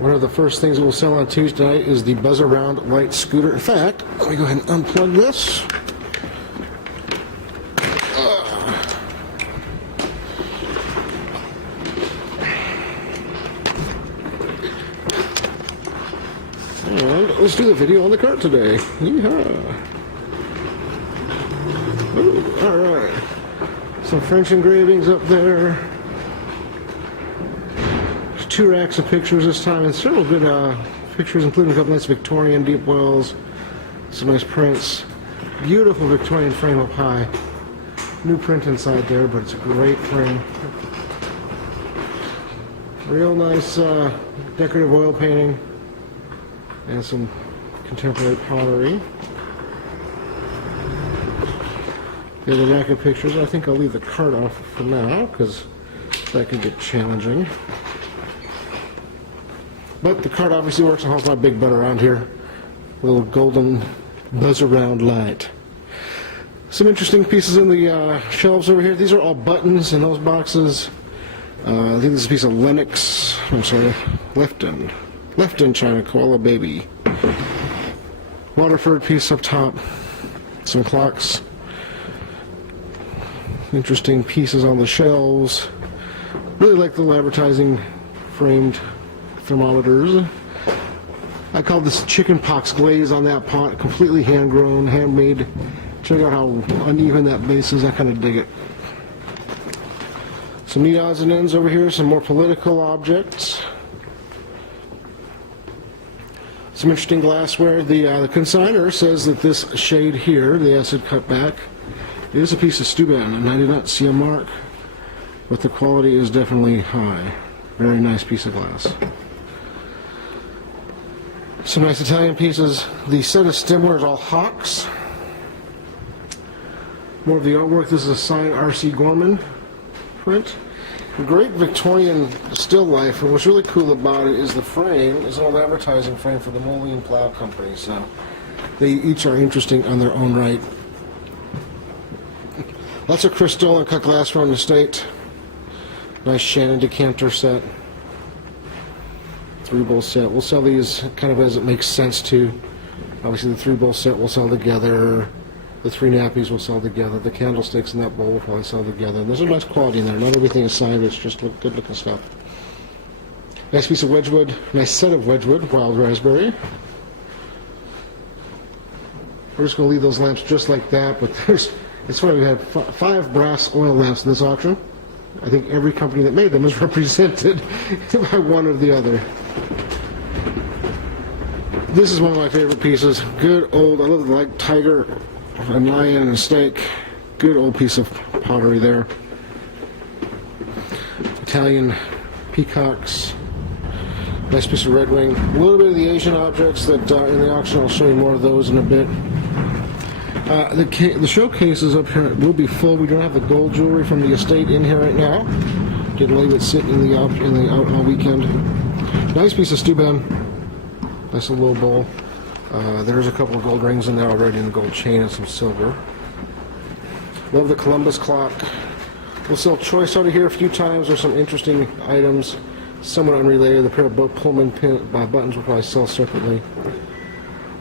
One of the first things that we'll sell on Tuesday night is the Buzz Around Light Scooter. In fact, let me go ahead and unplug this. And let's do the video on the cart today. Yeehaw. Ooh, all right. Some French engravings up there. There's 2 racks of pictures this time, and several good pictures, including a couple nice Victorian deep wells, some nice prints. Beautiful Victorian frame up high. New print inside there, but it's a great frame. Real nice decorative oil painting and some contemporary pottery. The other rack of pictures, I think I'll leave the cart off for now because that could get challenging. But the cart obviously works and holds my big butt around here. Little golden Buzz Around light. Some interesting pieces in the shelves over here. These are all buttons in those boxes. I think this is a piece of Lenox. I'm sorry, Lefton China Koala Baby. Waterford piece up top. Some clocks. Interesting pieces on the shelves. Really like the little advertising framed thermometers. I called this chicken pox glaze on that pot. Completely hand grown, handmade. Check out how uneven that base is. I kind of dig it. Some neat odds and ends over here. Some more political objects. Some interesting glassware. The consignor says that this shade here, the acid cutback, is a piece of Steuben, and I did not see a mark, but the quality is definitely high. Very nice piece of glass. Some nice Italian pieces. The set of stemware is all Hawks. More of the artwork. This is a signed R.C. Gorman print. A great Victorian still life, and what's really cool about it is the frame is an old advertising frame for the Moline Plow Company, so they each are interesting on their own right. Lots of crystal and cut glass from the estate. Nice Shannon decanter set. 3-bowl set. We'll sell these kind of as it makes sense to. Obviously the 3-bowl set we'll sell together. The 3 nappies we'll sell together. The candlesticks in that bowl will probably sell together. And there's a nice quality in there. Not everything is signed, it's just good looking stuff. Nice piece of Wedgwood. Nice set of Wedgwood. Wild raspberry. We're just going to leave those lamps just like that, but it's funny, we had 5 brass oil lamps in this auction. I think every company that made them is represented by one or the other. This is one of my favorite pieces. Good old, I love the like tiger and lion and snake. Good old piece of pottery there. Italian peacocks. Nice piece of red wing. A little bit of the Asian objects that are in the auction. I'll show you more of those in a bit. The showcases up here will be full. We don't have the gold jewelry from the estate in here right now. Didn't leave it sit in the out all weekend. Nice piece of Steuben. Nice little bowl. There's a couple of gold rings in there already, and a gold chain and some silver. Love the Columbus clock. We'll sell choice out of here a few times. There's some interesting items, somewhat unrelated. The pair of Pullman buttons will probably sell separately.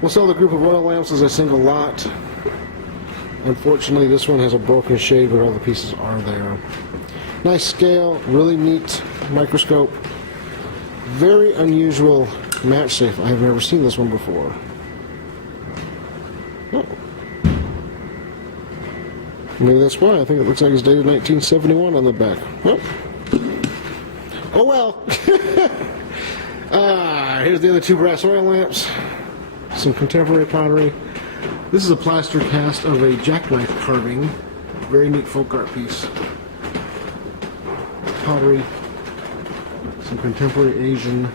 We'll sell the group of oil lamps as a single lot. Unfortunately, this one has a broken shade, but all the pieces are there. Nice scale, really neat microscope. Very unusual match safe. I have never seen this one before. Oh. Maybe that's why. I think it looks like it's dated 1971 on the back. Oh well. Here's the other 2 brass oil lamps. Some contemporary pottery. This is a plaster cast of a jackknife carving. Very neat folk art piece. Pottery. Some contemporary Asian.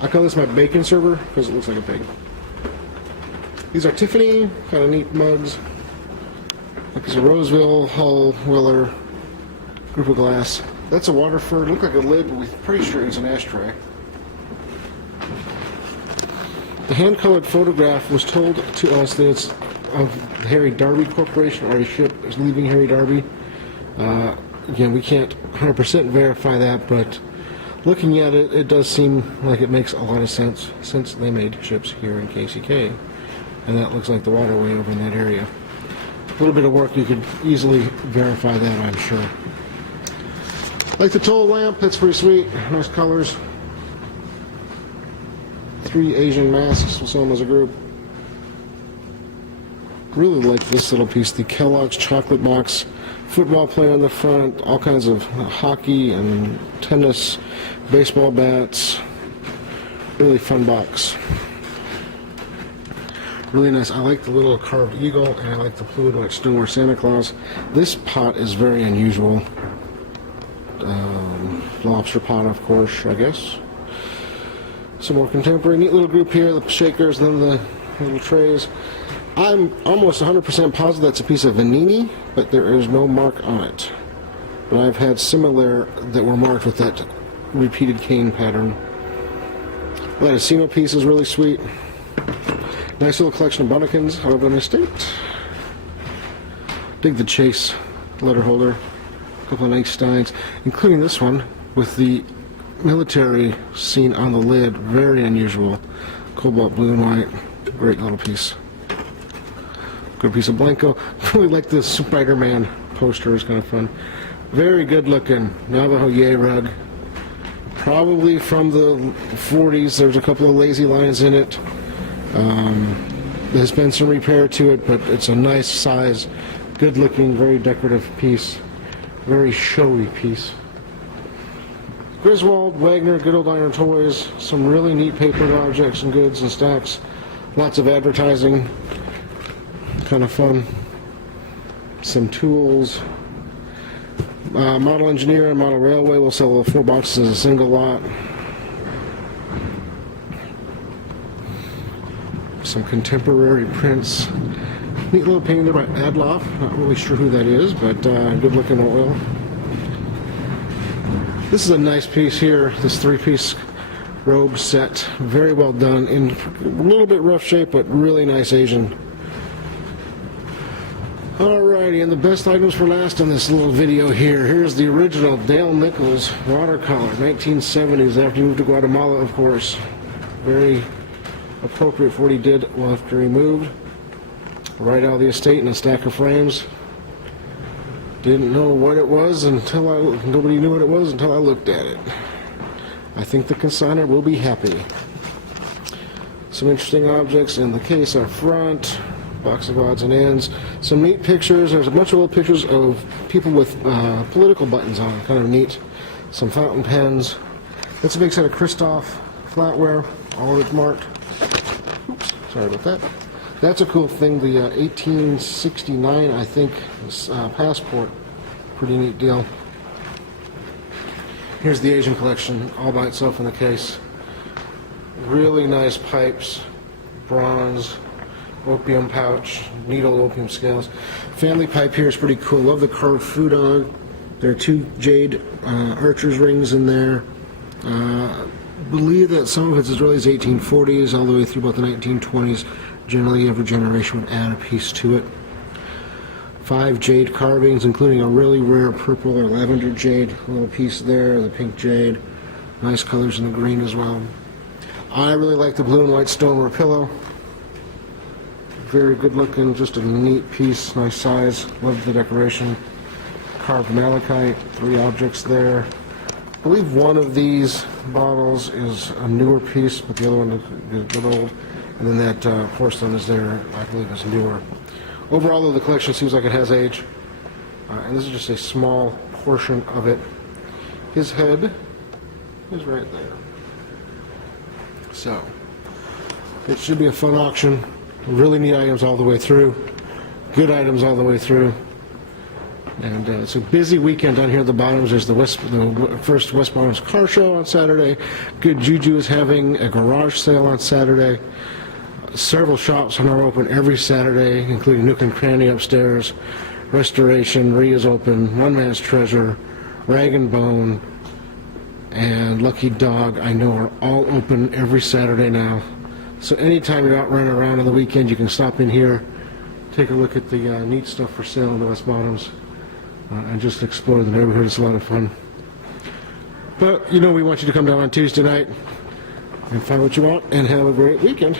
I call this my bacon server because it looks like a pig. These are Tiffany, kind of neat mugs. Like it's a Roseville, Hull, Willer, group of glass. That's a Waterford. Look like a lid, but we're pretty sure it's an ashtray. The hand-colored photograph was told to us that it's of Harry Darby Corporation, or a ship is leaving Harry Darby. Again, we can't 100% verify that, but Looking at it, it does seem like it makes a lot of sense since they made ships here in KCK. And that looks like the waterway over in that area. A little bit of work, you could easily verify that, I'm sure. Like the toll lamp, that's pretty sweet. Nice colors. 3 Asian masks, we'll sell them as a group. Really like this little piece, the Kellogg's chocolate box. Football player on the front, all kinds of hockey and tennis, baseball bats. Really fun box. Really nice. I like the little carved eagle, and I like the fluid white stoneware Santa Claus. This pot is very unusual. Lobster pot, of course, I guess. Some more contemporary. Neat little group here, the shakers, then the little trays. I'm almost 100% positive that's a piece of Vanini, but there is no mark on it. But I've had similar that were marked with that repeated cane pattern. That Asino piece is really sweet. Nice little collection of Bunnekins out of an estate. Dig the Chase letter holder. A couple of nice steins, including this one with the military scene on the lid. Very unusual. Cobalt blue and white. Great little piece. Good piece of Blanco. Really like this Spider-Man poster. It's kind of fun. Very good looking Navajo Yay rug. Probably from the 40s. There's a couple of lazy lines in it. There's been some repair to it, but it's a nice size, good looking, very decorative piece. Very showy piece. Griswold, Wagner, Good Old Iron Toys. Some really neat paper objects and goods and stacks. Lots of advertising. Kind of fun. Some tools. Model Engineer and Model Railway will sell 4 boxes as a single lot. Some contemporary prints. Neat little painting there by Adloff. Not really sure who that is, but good looking oil. This is a nice piece here. This 3-piece robe set. Very well done. In a little bit rough shape, but really nice Asian. Alrighty, and the best items for last on this little video here. Here's the original Dale Nichols watercolor, 1970s, after he moved to Guatemala, of course. Very appropriate for what he did after he moved. Right out of the estate in a stack of frames. Didn't know what it was until nobody knew what it was until I looked at it. I think the consignor will be happy. Some interesting objects in the case up front. Box of odds and ends. Some neat pictures. There's a bunch of old pictures of people with political buttons on. Kind of neat. Some fountain pens. That's a big set of Christoph flatware. All of it's marked. Oops, sorry about that. That's a cool thing. The 1869, I think, passport. Pretty neat deal. Here's the Asian collection, all by itself in the case. Really nice pipes. Bronze. Opium pouch, neat old opium scales. Family pipe here is pretty cool. Love the carved foodog. There are 2 jade archer's rings in there. Believe that some of it's as early as 1840s, all the way through about the 1920s. Generally, every generation would add a piece to it. 5 jade carvings, including a really rare purple or lavender jade. A little piece there, the pink jade. Nice colors in the green as well. I really like the blue and white stoneware pillow. Very good looking, just a neat piece, nice size. Love the decoration. Carved malachite, 3 objects there. I believe one of these bottles is a newer piece, but the other one is a bit old. And then that porcelain is there, I believe is newer. Overall, though, the collection seems like it has age. And this is just a small portion of it. His head is right there. So, it should be a fun auction. Really neat items all the way through. Good items all the way through. And it's a busy weekend down here at the Bottoms. There's the first West Bottoms car show on Saturday. Good Juju is having a garage sale on Saturday. Several shops are open every Saturday, including Nook and Cranny upstairs. Restoration, Ria's open. One Man's Treasure, Rag and Bone, and Lucky Dog, I know, are all open every Saturday now. So anytime you're out running around on the weekend, you can stop in here, take a look at the neat stuff for sale in the West Bottoms, and just explore the neighborhood. It's a lot of fun. But, you know, we want you to come down on Tuesday night and find what you want and have a great weekend.